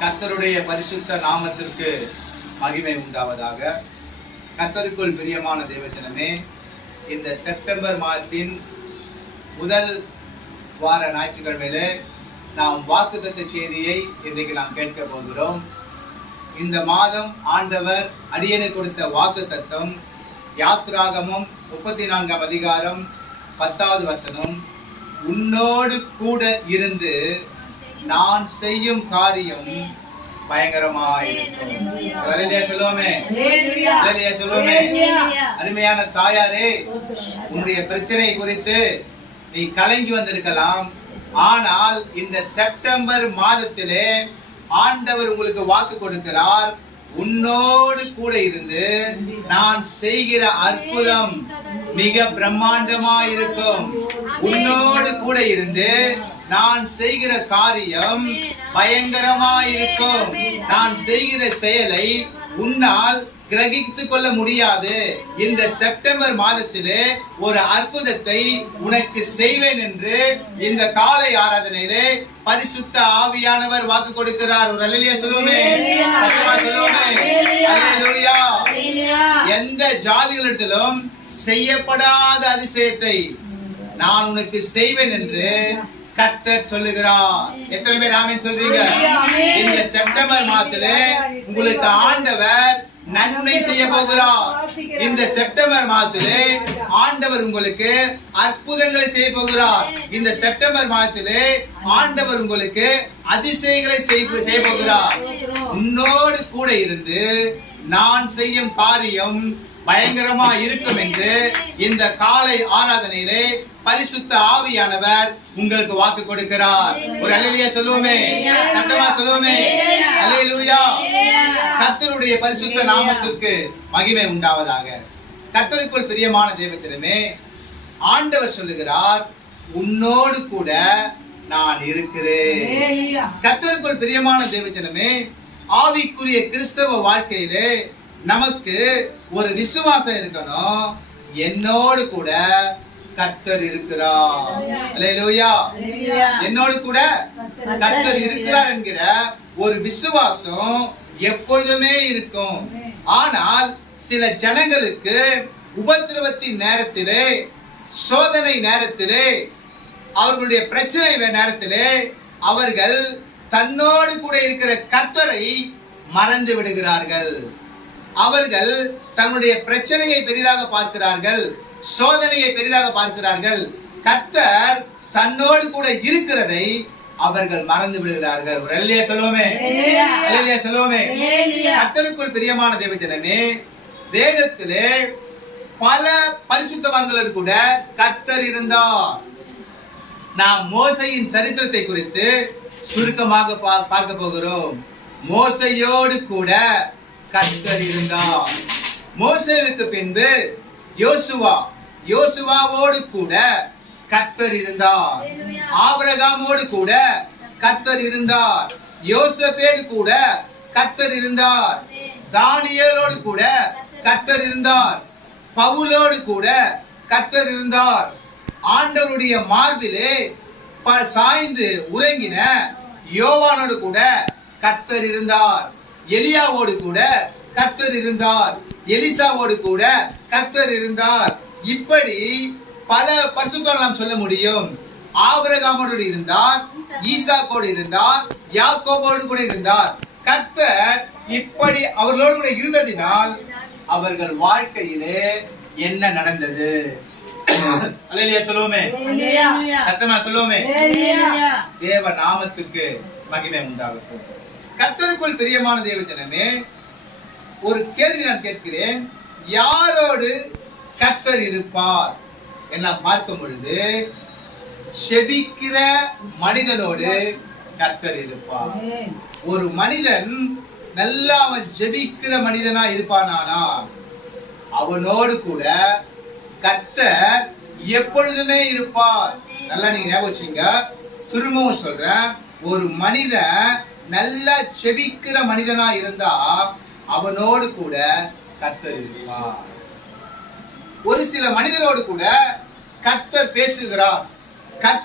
கத்தருடைய பரிசுத்த நாமத்திற்கு மகிமை உண்டாவதாக. கத்தருக்குள் பிரியமான தேவஜனமே இந்த செப்டம்பர் மாதத்தின் முதல் வார ஞாயிற்றுக்கிழமையிலே நாம் வாக்குத்தத்த செய்தியை இன்றைக்கு நாம் கேட்க போகிறோம். இந்த மாதம் ஆண்டவர் அடியனை கொடுத்த வாக்கு தத்தம் யாத்ராகமும் முப்பத்தி நான்காம் அதிகாரம் பத்தாவது வசனம் உன்னோடு கூட இருந்து நான் செய்யும் காரியம் பயங்கரமாயிருக்கும். சொல்லுவோமே. அருமையான தாயாரே உன்னுடைய பிரச்சனை குறித்து நீ கலங்கி வந்திருக்கலாம். ஆனால் இந்த செப்டம்பர் மாதத்திலே ஆண்டவர் உங்களுக்கு வாக்கு கொடுக்கிறார். உன்னோடு கூட இருந்து நான் செய்கிற அற்புதம் மிக பிரம்மாண்டமா இருக்கும் உன்னோடு கூட இருந்து நான் செய்கிற காரியம் பயங்கரமா இருக்கும் நான் செய்கிற செயலை உன்னால் கிரகித்துக் கொள்ள முடியாது. இந்த செப்டம்பர் மாதத்திலே ஒரு அற்புதத்தை உனக்கு செய்வேன் என்று இந்த காலை ஆராதனையிலே பரிசுத்த ஆவியானவர் வாக்கு கொடுக்கிறார். ஒரு அல்லையா சொல்லுவோமே. சத்தமா சொல்லுவோமே. எந்த ஜாதிகளிடத்திலும் செய்யப்படாத அதிசயத்தை நான் உனக்கு செய்வேன் என்று கர்த்தர் சொல்லுகிறார். எத்தனை பேர் ஆமென் சொல்றீங்க? இந்த செப்டம்பர் மாதத்துல உங்களுக்கு ஆண்டவர் நன்மை செய்ய போகிறார். இந்த செப்டம்பர் மாதத்திலே ஆண்டவர் உங்களுக்கு அற்புதங்களை செய்ய போகிறார். இந்த செப்டம்பர் மாதத்திலே ஆண்டவர் உங்களுக்கு அதிசயங்களை செய்ய செய்ய போகிறார். உன்னோடு கூட இருந்து நான் செய்யும் காரியம் பயங்கரமா இருக்கும் என்று இந்த காலை ஆராதனையிலே பரிசுத்த ஆவியானவர் உங்களுக்கு வாக்கு கொடுக்கிறார். ஒரு அலையிலேயே சொல்லுவோமே. சத்தமா சொல்லுவோமே. அலையிலூயா கர்த்தருடைய பரிசுத்த நாமத்திற்கு மகிமை உண்டாவதாக. கர்த்தருக்குள் பிரியமான தேவச்சனமே ஆண்டவர் சொல்லுகிறார் உன்னோடு கூட நான் இருக்கிறேன். கர்த்தருக்குள் பிரியமான தேவச்சனமே ஆவிக்குரிய கிறிஸ்தவ வாழ்க்கையிலே நமக்கு ஒரு விசுவாசம் இருக்கணும். என்னோடு கூட கர்த்தர் இருக்கிறார். என்னோடு கூட கர்த்தர் இருக்கிறார். என்கிற ஒரு விசுவாசம் எப்பொழுதுமே இருக்கும். ஆனால் சில ஜனங்களுக்கு உபத்திரவத்தின் நேரத்திலே சோதனை நேரத்திலே அவர்களுடைய பிரச்சனை நேரத்திலே அவர்கள் தன்னோடு கூட இருக்கிற கர்த்தரை மறந்து விடுகிறார்கள். அவர்கள் தங்களுடைய பிரச்சனையை பெரிதாக பார்க்கிறார்கள் சோதனையை பெரிதாக பார்க்கிறார்கள். கர்த்தர் தன்னோடு கூட இருக்கிறதை அவர்கள் மறந்து விடுகிறார்கள். ஒரு அல்லையா சொல்லுவோமே. அல்லையா சொல்லுவோமே. கர்த்தருக்குள் பிரியமான தேவஜனமே வேதத்திலே பல பரிசுத்தவான்களோடு கூட கர்த்தர் இருந்தார். நாம் மோசையின் சரித்திரத்தை குறித்து சுருக்கமாக பார்க்க போகிறோம். மோசையோடு கூட கர்த்தர் இருந்தார். மோசேவுக்கு பின்பு யோசுவா யோசுவாவோடு கூட கர்த்தர் இருந்தார். ஆபிரகாமோடு கூட கர்த்தர் இருந்தார். யோசபேடு கூட கர்த்தர் இருந்தார். தானியேலோடு கூட கர்த்தர் இருந்தார். பவுலோடு கூட கர்த்தர் இருந்தார். ஆண்டவருடைய மார்பிலே சாய்ந்து உறங்கின யோவானோடு கூட கர்த்தர் இருந்தார். எலியாவோடு கூட கர்த்தர் இருந்தார். எலிசாவோடு கூட கர்த்தர் இருந்தார். இப்படி பல பரிசுத்தம் நாம் சொல்ல முடியும். ஆபிரகாமோடு இருந்தார் ஈசாக்கோடு இருந்தார் யாக்கோபோடு கூட இருந்தார். கர்த்தர் இப்படி அவர்களோடு கூட இருந்ததினால் அவர்கள் வாழ்க்கையிலே என்ன நடந்தது? சொல்லுவோமே. சத்தமா சொல்லுவோமே. தேவ நாமத்துக்கு மகிமை உண்டாகட்டும். கர்த்தருக்குள் பிரியமான தேவஜனமே ஒரு கேள்வி நான் கேட்கிறேன். யாரோடு கர்த்தர் இருப்பார் என்ன பார்க்கும் பொழுது செபிக்கிற மனிதனோடு கர்த்தர் இருப்பார். ஒரு மனிதன் நல்லா அவன் ஜெபிக்கிற மனிதனா இருப்பானானால் அவனோடு கூட கர்த்தர் எப்பொழுதுமே இருப்பார். நல்லா நீங்க ஞாபகம் வச்சுங்க. திரும்பவும் சொல்றேன் ஒரு மனிதன் நல்லா செபிக்கிற மனிதனா இருந்தா அவனோடு கூட கத்தர் இருக்கிறார் ஒரு சில மனிதரோடு கூட கர்த்தர் பேசுகிறார். கர்த்தர்